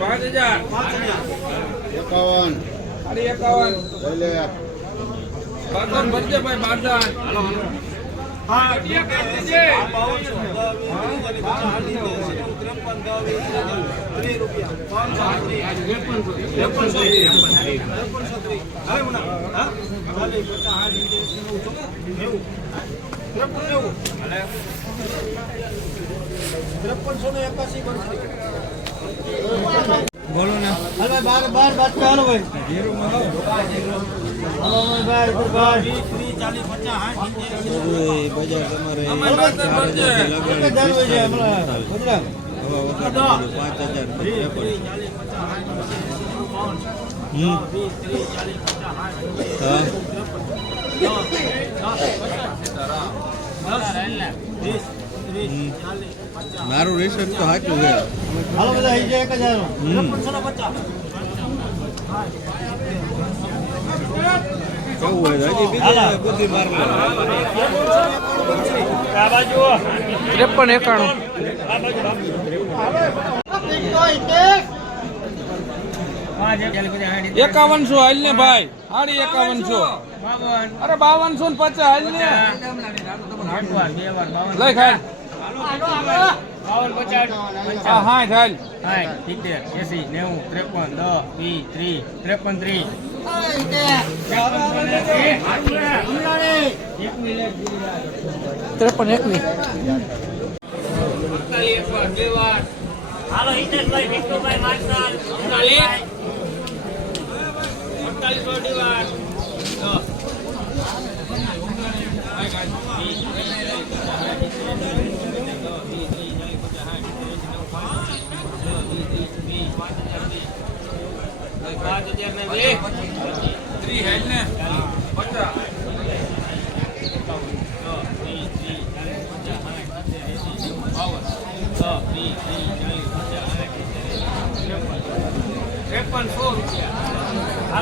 પાંચ હજાર એકાવન સાડી એકાવન બારદાન ભરજે ભાઈ બારદાન બોલો ને હાલો બાર બાર બાર ચાલો ભાઈ હાલો ભાઈ ભાઈ બજાર તમારે અમારે બારદાન ભરજે એક જ જાણવું છે હમણાં ગુજરાત પાંચ હજાર મારું રિસર્ચ તો સાચું છે. હાલો બધા એક ત્રેપન એકાણું. એકાવનસો હાલ ને ભાઈ. સાડી એકાવનસો અરે બાવનસો ને પચાસ હાલ ને. લઈ ખાય. હા હા હાલ એસી નેવું ત્રેપન દસ વીસ ત્રીસ ત્રેપન હાલો હિતેશભાઈ વિષ્ણુભાઈ માર્શલ અડતાલીસ અડતાલીસ વાર પાંચ હજાર ને બે ત્રી હાલ ને પચાસ ત્રેપન સો રૂપિયા હાલો હિતેશભાઈ ભીખુભાઈ ત્રેપન પાંચ ચાલીસ પચાસ સાઠ ત્રેપન સાઠ ત્રેપન સાઠ સિત્તેર ત્રેપન સિત્તેર હાલો ભીખુભાઈ હાલે તો એસી નેવું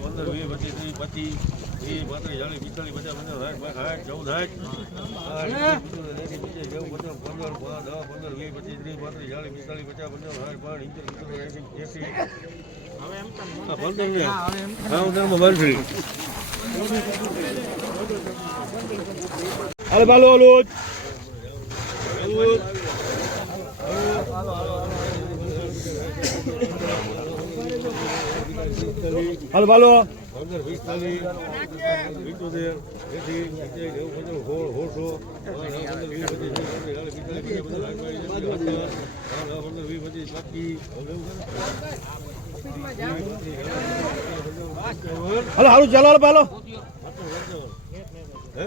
પંદર વીસ પચીસ ત્રીસ પચીસ ત્રીસ પચાસ પંદર સાઠ સાઠ ચૌદ સાઠ પંદર પંદર પચીસ ત્રીસ પાંત્રીસ ચાલીસ પિસ્તાલીસ પચાસ પંદર સાઠ પાંચ ઇંચર પિત્તોતેર એંસી એંસી હા, પંદર ને હા હું તેમાં બારસી હાલે. હાલો હાલો. પંદર પિસ્તાલીસ પિત્તોતેર એસી સિત્તેર નેવું પંદર સોળ સોળસો પંદર વીસ પચીસ ચાલીસ પંદર વીસ પચીસ પચીસ હાલો હાલું ચાલો હાલો બાલો હે?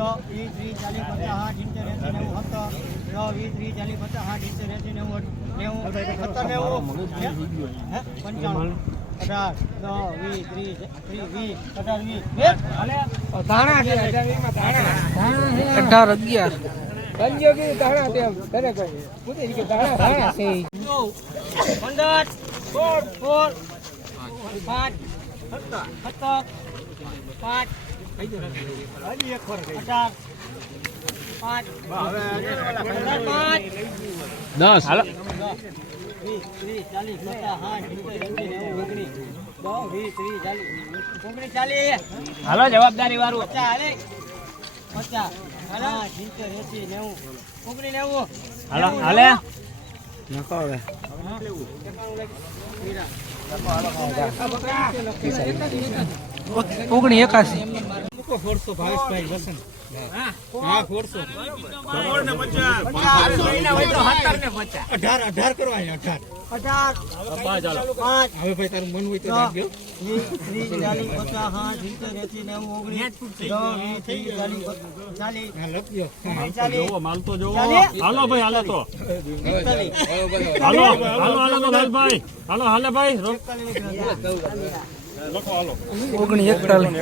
હા ઇંચર પિત્તોતેર એસી બીજે નેવું પંદર હજાર પાંચ દસ પંદર વીસ પચીસ ત્રીસ ચાલીસ પિસ્તાલીસ પાંત્રીસ હાલો બા નેવું આવે હોય જાય બીજા અઢાર અગિયાર સંજોગ ધાણા તેમ દરેક પૂછી કે ધાણા છે પંદર સોળ સોળ પાંચ સત્તર સત્તર પાંચ દસ. હાલો. હાલો જવાબદારી વાળું. હાલે પચાસ હા સિત્તેર એસી નેવું ઓગણી નેવું એકાસી ફોરસો ભાવેશભાઈ વસંત. અઢાર અઢાર કરવા અહીંયા અઢાર. હવે ભાઈ તારું મન હોય તો જોવો હાલો ભાઈ હાલે તો. હાલો હાલો હાલો ભાઈ હાલો હાલે ભાઈ ઓગણી એકતાલીસ.